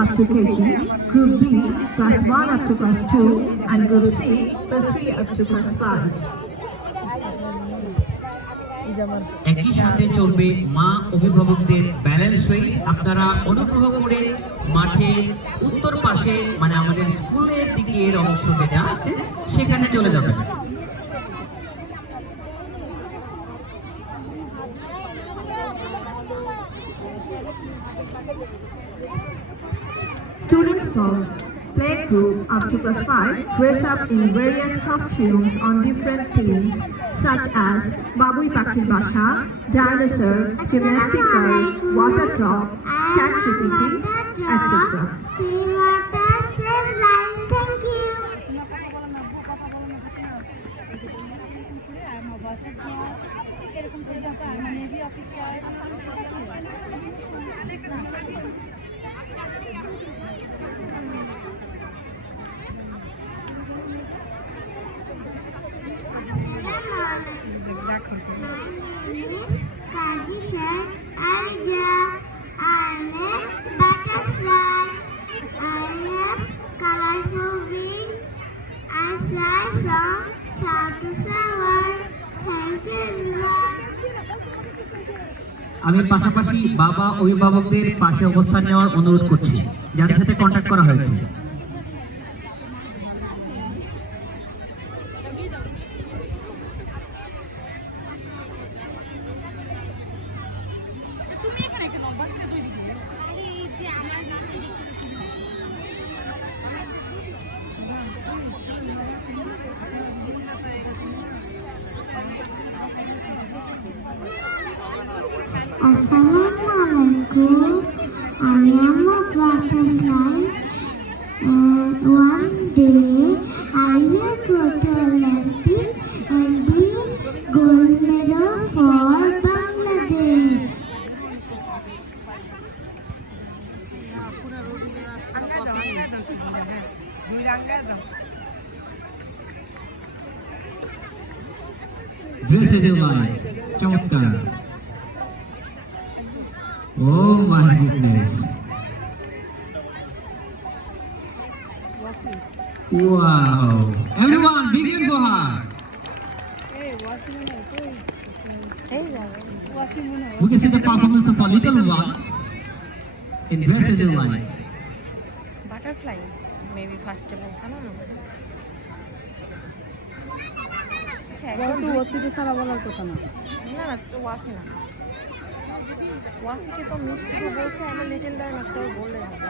up to KG, Group B class 1 up to class 2, and Group C class 3 up to class 5. একই সাথে চলবে মা অভিভাবকদের balance race. আপনারা অনুগ্রহ করে মাঠে উত্তর পাশে মানে আমাদের স্কুলের দিকের অংশ যেটা আছে সেখানে চলে যাবেন। Students from play group up to class 5 dress up in various costumes on different themes such as Babui Pakhi Basha, dinosaur, gymnastic girl, water drop, ChatGPT, etc. আমি পাশাপাশি বাবা অভিভাবকদের পাশে অবস্থান নেওয়ার অনুরোধ করছি যাদের সাথে কন্ট্যাক্ট করা হয়েছে। Assalamualaikum. I am a butterfly, and one day I will go to Olympic and win gold medal for Bangladesh. This is your line. চমৎকার। Oh my goodness. Wow. Everyone, begin for her. We can see the performance of a little one in dresses in line. Butterfly, maybe first of all, I don't know. ওয়াসিতে সারা বলার কথা না। না না, তো ওয়াসি না, ওয়াসিকে তো মিষ্টি বলছে, আমার লিটল ডাইনোসর বললে হবে।